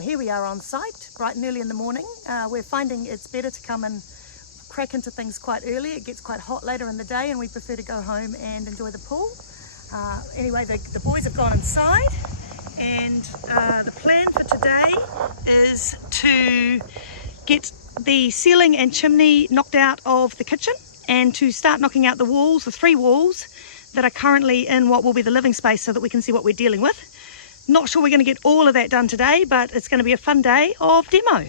Here we are on site, bright and early in the morning. We're finding it's better to come and crack into things quite early. It gets quite hot later in the day and we prefer to go home and enjoy the pool. Anyway, the boys have gone inside and the plan for today is to get the ceiling and chimney knocked out of the kitchen and to start knocking out the walls, the 3 walls that are currently in what will be the living space so that we can see what we're dealing with. Not sure we're going to get all of that done today, but it's going to be a fun day of demo.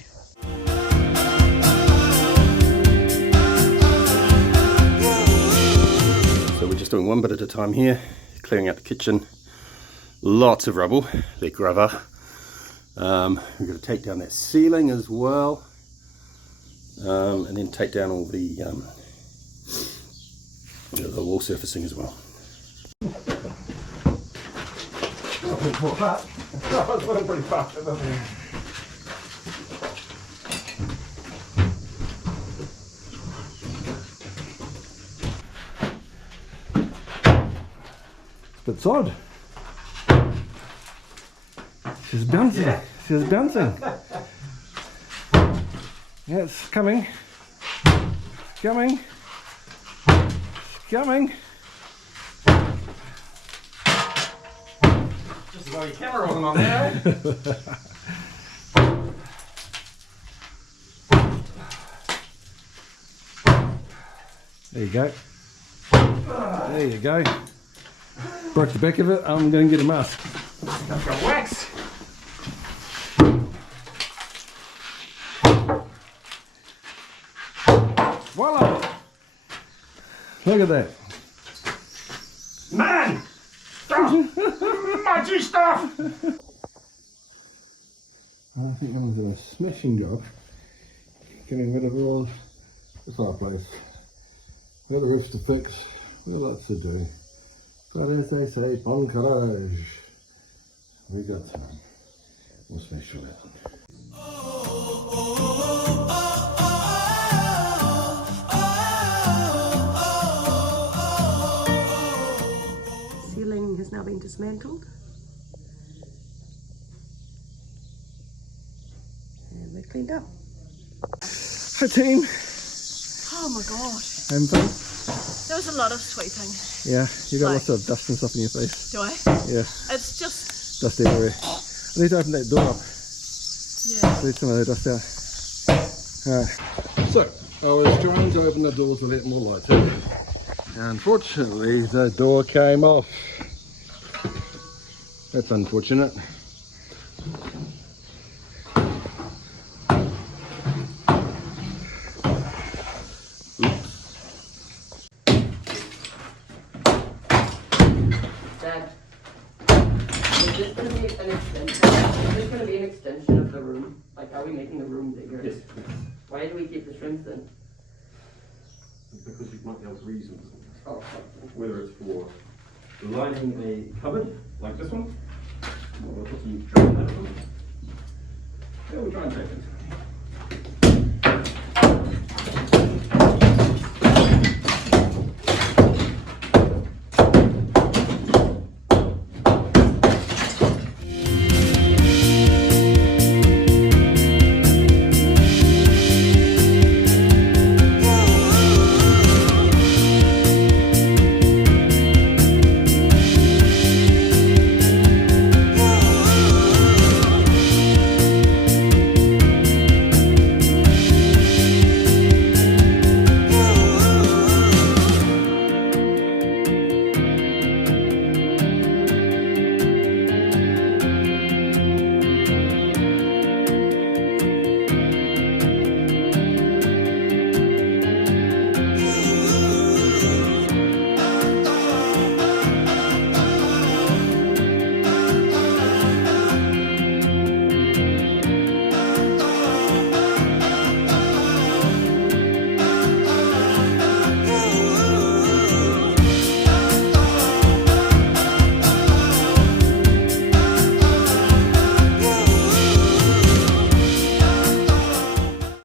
So we're just doing one bit at a time here, clearing out the kitchen. Lots of rubble, the grava. We've got to take down that ceiling as well, and then take down all the wall surfacing as well. That was going pretty fast, wasn't it? It's a bit odd. She's bouncing. Yeah. She's bouncing. Yeah, it's coming. Coming. Coming. Just got your camera rolling on there, eh? There you go. There you go. Broke the back of it. I'm going to get a mask. I've got wax. Voila! Look at that. Man! Magic stuff! I think I'm doing a smashing job getting rid of all the fireplace. We've got the roof to fix, we've got lots to do. But as they say, bon courage. We got time. We'll smash all that. Ceiling has now been dismantled. And we're cleaned up. Hi team! Oh my gosh. Having fun? There was a lot of sweeping. Yeah, you got lots of dust and stuff in your face. Do I? Yeah. It's just... Dust everywhere. I need to open that door up. Yeah. Leave some of the dust out. Alright. So, I was trying to open the door to let more light in. Unfortunately, the door came off. That's unfortunate. Dad, is this going to be an extension? Is this going to be an extension of the room? Like, are we making the room bigger? Yes. Why do we keep the shrimps in? Because you might have reasons. Oh, Whether it's for lining a cupboard, like this one, or we'll put some trim in that one. Yeah, we'll try and take it.